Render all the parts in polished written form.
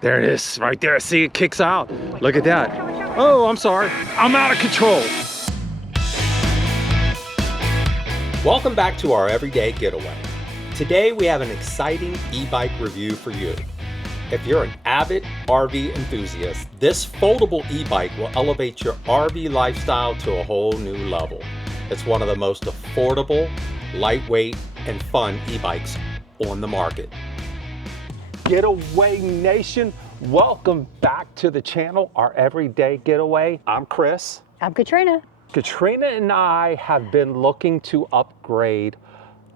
There it is, right there. See, it kicks out. Look at that. Oh, I'm sorry. I'm out of control. Welcome back to our Everyday Getaway. Today we have an exciting e-bike review for you. If you're an avid RV enthusiast, this foldable e-bike will elevate your RV lifestyle to a whole new level. It's one of the most affordable, lightweight, and fun e-bikes on the market. Getaway Nation, welcome back to the channel, our Everyday Getaway. I'm Chris. I'm Katrina. Katrina and I have been looking to upgrade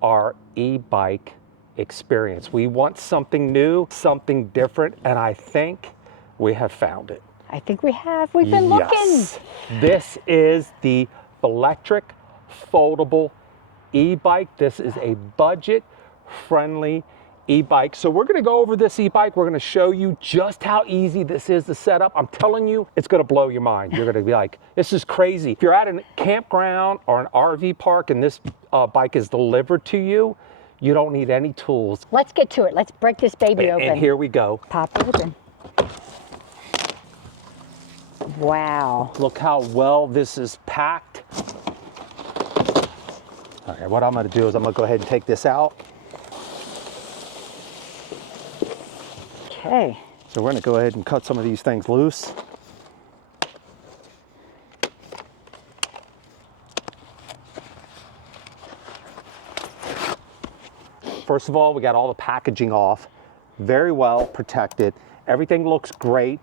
our e-bike experience. We want something new, something different, and I think we have found it. I think we have. We've been looking. This is the Velotric Foldable e-bike. This is a budget-friendly e-bike. So we're going to go over this e-bike. We're going to show you just how easy this is to set up. I'm telling you, it's going to blow your mind. You're going to be like, this is crazy. If you're at a campground or an RV park and this bike is delivered to you, you don't need any tools. Let's get to it. Let's break this baby open. And here we go. Pop it open. Wow. Look how well this is packed. All right, what I'm going to do is I'm going to go ahead and take this out. Okay. So we're going to go ahead and cut some of these things loose. First of all, we got all the packaging off, very well protected. Everything looks great.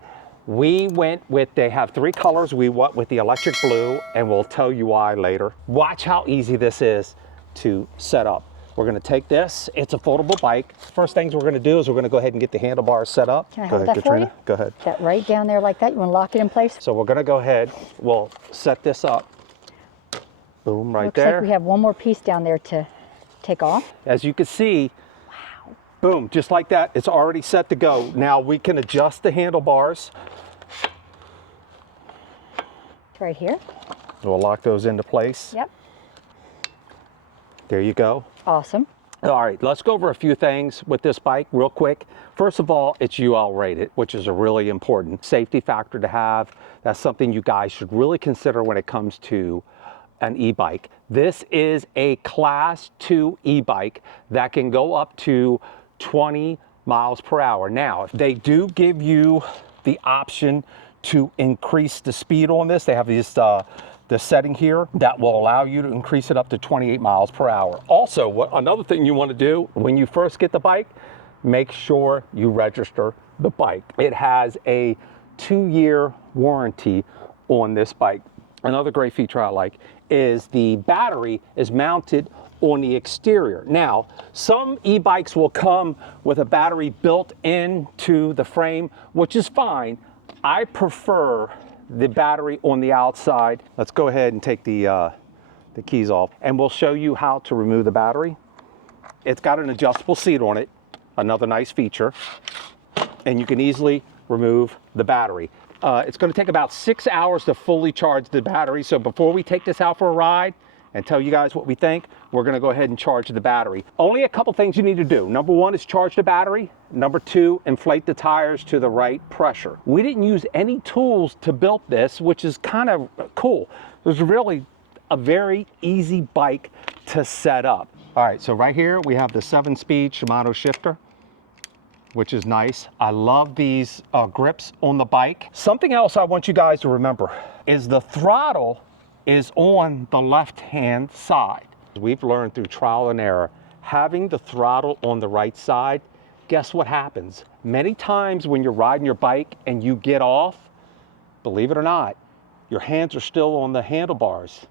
We went with, they have 3 colors. We went with the electric blue, and we'll tell you why later. Watch how easy this is to set up. We're gonna take this, it's a foldable bike. First things we're gonna do is we're gonna go ahead and get the handlebars set up. Can I hold that Katrina? For you? Go ahead. That right down there like that? You wanna lock it in place? So we're gonna go ahead, we'll set this up. Boom, right Looks there. like we have one more piece down there to take off. As you can see, wow, boom, just like that, it's already set to go. Now we can adjust the handlebars. It's right here. We'll lock those into place. Yep. There you go. Awesome. All right, let's go over a few things with this bike real quick. First of all, it's UL rated, which is a really important safety factor to have. That's something you guys should really consider when it comes to an e-bike. This is a class 2 e-bike that can go up to 20 miles per hour. Now, if they do give you the option to increase the speed on this, they have this the setting here that will allow you to increase it up to 28 miles per hour. Also, another thing you want to do when you first get the bike, make sure you register the bike. It has a 2-year warranty on this bike. Another great feature I like is the battery is mounted on the exterior. Now, some e-bikes will come with a battery built into the frame, which is fine. I prefer the battery on the outside. Let's go ahead and take the keys off, and we'll show you how to remove the battery. It's got an adjustable seat on it, another nice feature, and you can easily remove the battery. It's going to take about 6 hours to fully charge the battery, so before we take this out for a ride and tell you guys what we think, we're going to go ahead and charge the battery. Only a couple things you need to do. Number 1 is charge the battery. Number 2, inflate the tires to the right pressure. We didn't use any tools to build this, which is kind of cool. It was really a very easy bike to set up. All right, so right here we have the 7-speed Shimano shifter, which is nice. I love these grips on the bike. Something else I want you guys to remember is the throttle is on the left-hand side. We've learned through trial and error, having the throttle on the right side, guess what happens? Many times when you're riding your bike and you get off, believe it or not, your hands are still on the handlebars,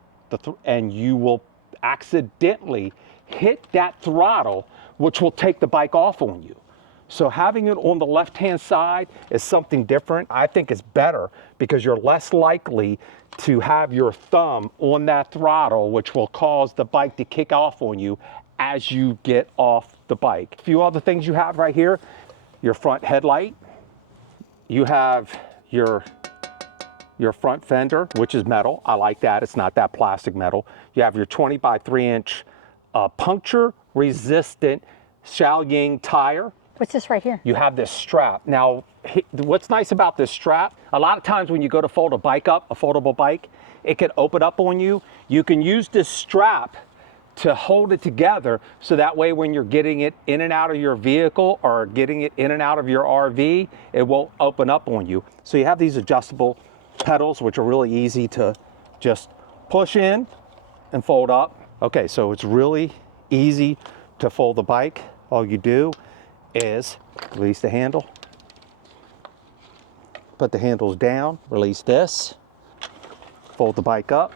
and you will accidentally hit that throttle, which will take the bike off on you. So having it on the left-hand side is something different. I think it's better because you're less likely to have your thumb on that throttle, which will cause the bike to kick off on you as you get off the bike. A few other things you have right here, your front headlight. You have your front fender, which is metal. I like that, it's not that plastic metal. You have your 20 by 3 inch puncture resistant Shaoying tire. What's this right here? You have this strap. Now, what's nice about this strap, a lot of times when you go to fold a bike up, a foldable bike, it can open up on you. You can use this strap to hold it together, so that way when you're getting it in and out of your vehicle or getting it in and out of your RV, it won't open up on you. So you have these adjustable pedals, which are really easy to just push in and fold up. Okay, so it's really easy to fold the bike. All you do is release the handle, put the handles down, release this, fold the bike up,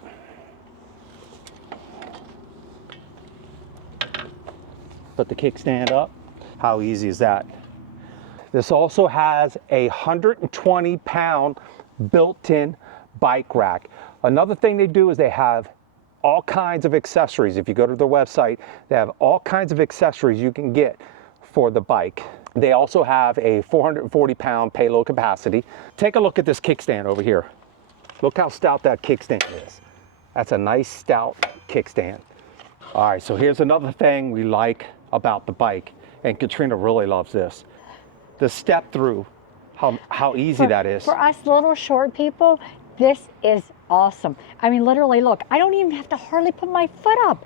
put the kickstand up. How easy is that? This also has a 120-pound built-in bike rack. Another thing they do is they have all kinds of accessories. If you go to their website, they have all kinds of accessories you can get for the bike. They also have a 440-pound payload capacity. Take a look at this kickstand over here. Look how stout that kickstand is. That's a nice stout kickstand. All right, so here's another thing we like about the bike, and Katrina really loves this. The step through, how easy that is. For us little short people, this is awesome. I mean, literally, look, I don't even have to hardly put my foot up,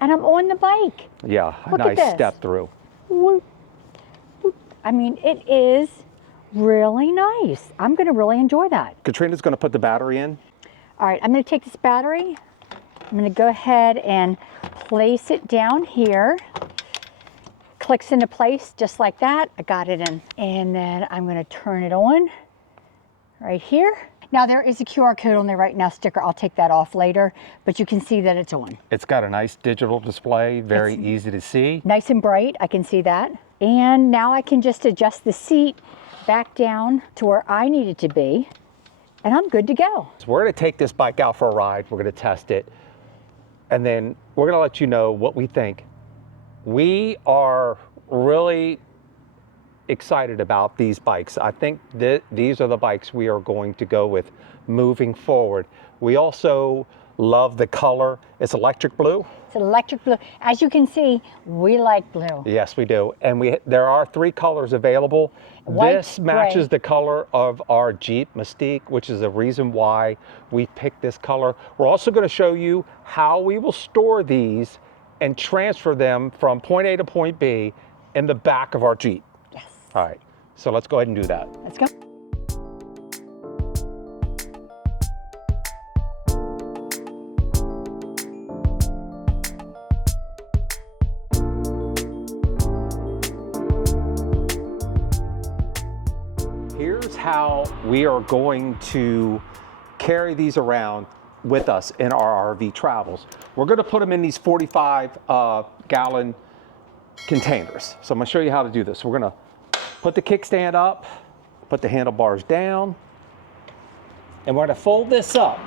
and I'm on the bike. Yeah, a Look at nice this. step through. Whoop, whoop. I mean, it is really nice. I'm gonna really enjoy that. Katrina's gonna put the battery in. All right, I'm gonna take this battery. I'm gonna go ahead and place it down here. Clicks into place just like that. I got it in. And then I'm gonna turn it on right here. Now there is a QR code on there right now, sticker. I'll take that off later, but you can see that it's on. It's got a nice digital display, very easy to see. Nice and bright, I can see that. And now I can just adjust the seat back down to where I need it to be, and I'm good to go. So we're gonna take this bike out for a ride. We're gonna test it, and then we're gonna let you know what we think. We are really excited about these bikes. I think that these are the bikes we are going to go with moving forward. We also love the color. It's electric blue. It's electric blue. As you can see, we like blue. Yes, we do. And there are 3 colors available. White, this matches gray. the color of our Jeep Mystique, which is the reason why we picked this color. We're also going to show you how we will store these and transfer them from point A to point B in the back of our Jeep. Yes. All right, so let's go ahead and do that. Let's go. Here's how we are going to carry these around with us in our RV travels. We're going to put them in these 45-gallon containers. So I'm going to show you how to do this. We're going to put the kickstand up, put the handlebars down, and we're going to fold this up.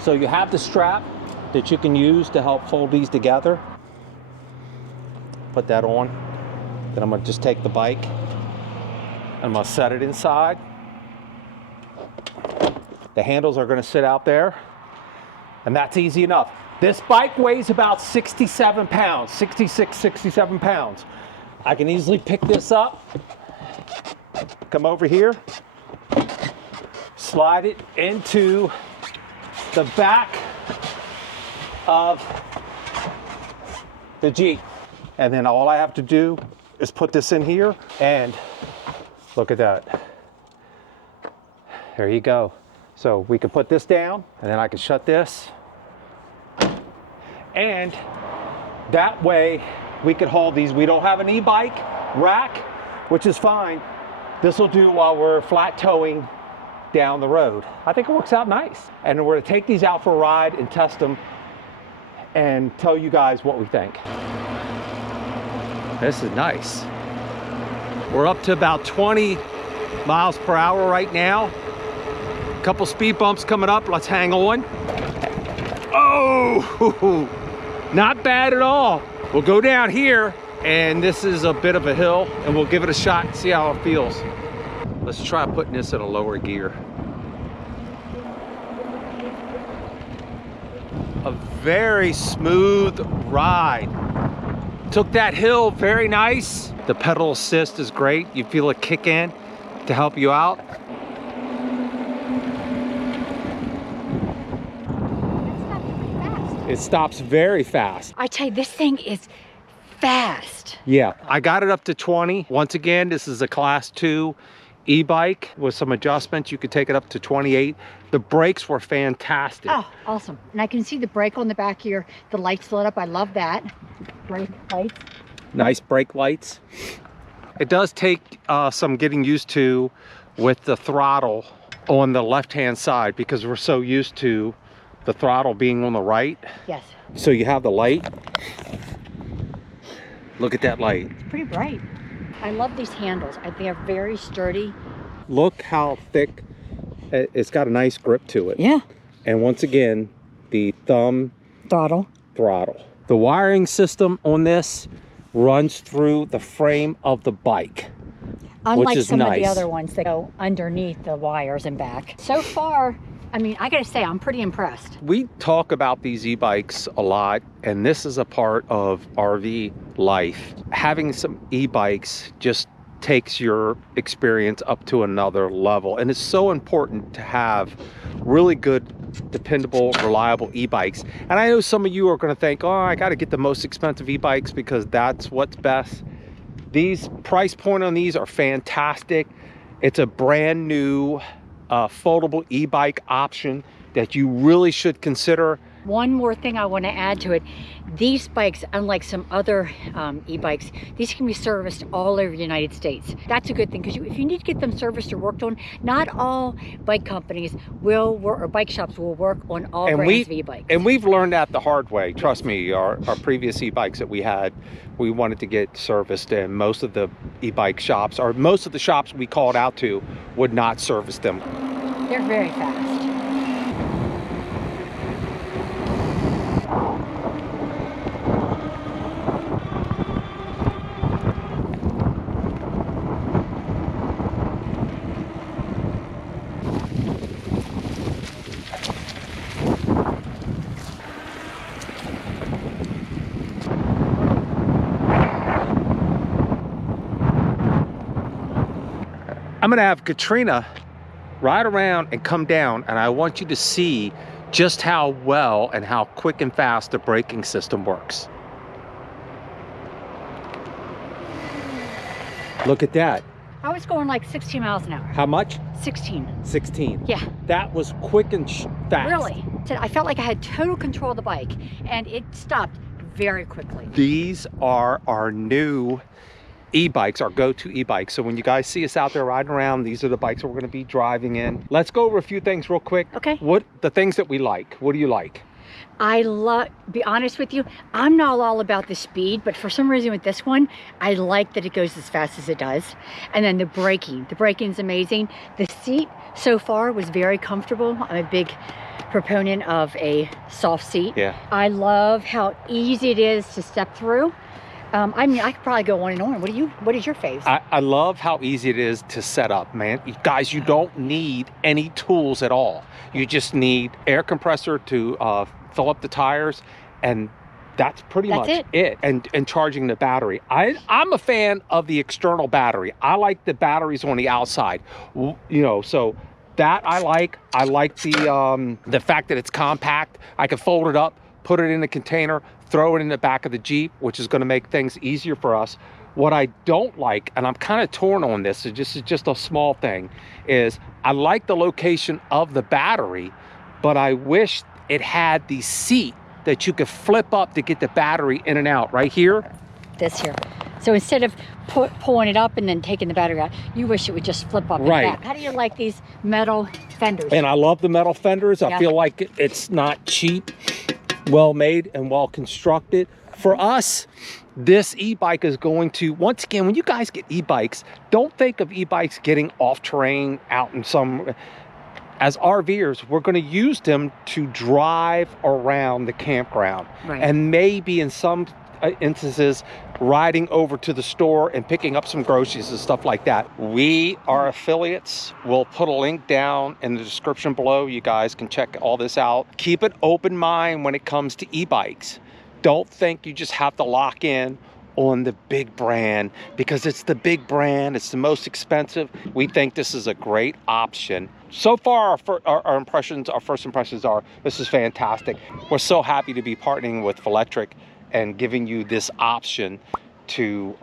So you have the strap that you can use to help fold these together. Put that on. Then I'm going to just take the bike and I'm going to set it inside. The handles are going to sit out there, and that's easy enough. This bike weighs about 67 pounds, 66, 67 pounds. I can easily pick this up, come over here, slide it into the back of the Jeep. And then all I have to do is put this in here, and look at that. There you go. So we can put this down, and then I can shut this. And that way we can haul these. We don't have an e-bike rack, which is fine. This will do while we're flat towing down the road. I think it works out nice. And we're gonna take these out for a ride and test them and tell you guys what we think. This is nice. We're up to about 20 miles per hour right now. Couple speed bumps coming up. Let's hang on. Oh, not bad at all. We'll go down here, and this is a bit of a hill, and we'll give it a shot and see how it feels. Let's try putting this in a lower gear. A very smooth ride. Took that hill very nice. The pedal assist is great. You feel it kick in to help you out. It stops very fast. I tell you, this thing is fast. Yeah, I got it up to 20. Once again, this is a class 2 e-bike with some adjustments. You could take it up to 28. The brakes were fantastic. Oh, awesome. And I can see the brake on the back here. The lights lit up. I love that. Brake lights. Nice brake lights. It does take some getting used to with the throttle on the left-hand side because we're so used to the throttle being on the right. Yes. So you have the light. Look at that light. It's pretty bright. I love these handles. They are very sturdy. Look how thick. It's got a nice grip to it. Yeah. And once again, the thumb Throttle. throttle. The wiring system on this runs through the frame of the bike. Unlike which is some of the nice. other ones that go underneath the wires and back. So far, I mean, I gotta say, I'm pretty impressed. We talk about these e-bikes a lot, and this is a part of RV life. Having some e-bikes just takes your experience up to another level, and it's so important to have really good, dependable, reliable e-bikes. And I know some of you are going to think, oh, I got to get the most expensive e-bikes because that's what's best. These price point on these are fantastic. It's a brand new foldable e-bike option that you really should consider. One more thing I want to add to it. These bikes, unlike some other e-bikes, these can be serviced all over the United States. That's a good thing because if you need to get them serviced or worked on, not all bike companies will work, or bike shops will work on all brands of e-bikes. And we've learned that the hard way. Trust me, our previous e-bikes that we had, we wanted to get serviced, and most of the e-bike shops, or most of the shops we called out to, would not service them. They're very fast. I'm gonna have Katrina ride around and come down, and I want you to see just how well and how quick and fast the braking system works. Look at that. I was going like 16 miles an hour. How much? 16. 16. Yeah. That was quick and fast. Really. I felt like I had total control of the bike, and it stopped very quickly. These are our new e-bikes, our go-to e-bikes. So when you guys see us out there riding around, these are the bikes that we're going to be driving in. Let's go over a few things real quick. Okay. What the things that we like? What do you like? I love, be honest with you, I'm not all about the speed, but for some reason with this one, I like that it goes as fast as it does. And then the braking's amazing. The seat so far was very comfortable. I'm a big proponent of a soft seat. Yeah. I love how easy it is to step through. I mean, I could probably go on and on. What is your fave? I love how easy it is to set up, man. You guys, you don't need any tools at all. You just need air compressor to fill up the tires, and that's pretty much it. And charging the battery. I'm a fan of the external battery. I like the batteries on the outside. You know, so that I like. I like the fact that it's compact. I can fold it up, put it in a container, throw it in the back of the Jeep, which is going to make things easier for us. What I don't like, and I'm kind of torn on this, it's just a small thing, is I like the location of the battery, but I wish it had the seat that you could flip up to get the battery in and out right here. This here. So instead of pulling it up and then taking the battery out, you wish it would just flip up Right. like that. How do you like these metal fenders? And I love the metal fenders. I Yeah. feel like it's not cheap, well made and well constructed. For us, this e-bike is going to, once again, when you guys get e-bikes, don't think of e-bikes getting off terrain out in some, as RVers, we're going to use them to drive around the campground. Right. And maybe in some instances, riding over to the store and picking up some groceries and stuff like that. We are affiliates. We'll put a link down in the description below. You guys can check all this out. Keep an open mind when it comes to e-bikes. Don't think you just have to lock in on the big brand because it's the big brand, it's the most expensive. We think this is a great option. So far, our first impressions are, this is fantastic. We're so happy to be partnering with Velotric and giving you this option to,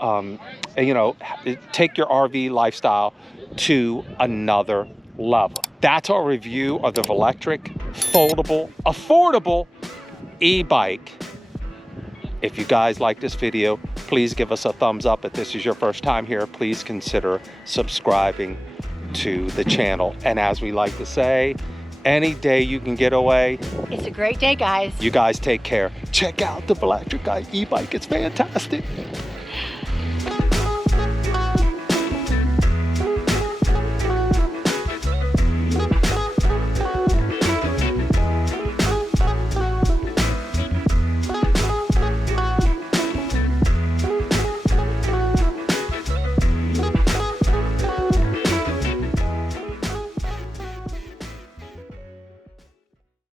you know, take your RV lifestyle to another level. That's our review of the Velotric foldable, affordable e-bike. If you guys like this video, please give us a thumbs up. If this is your first time here, please consider subscribing to the channel. And as we like to say, any day you can get away. It's a great day, guys. You guys take care. Check out the Velotric e-bike. It's fantastic.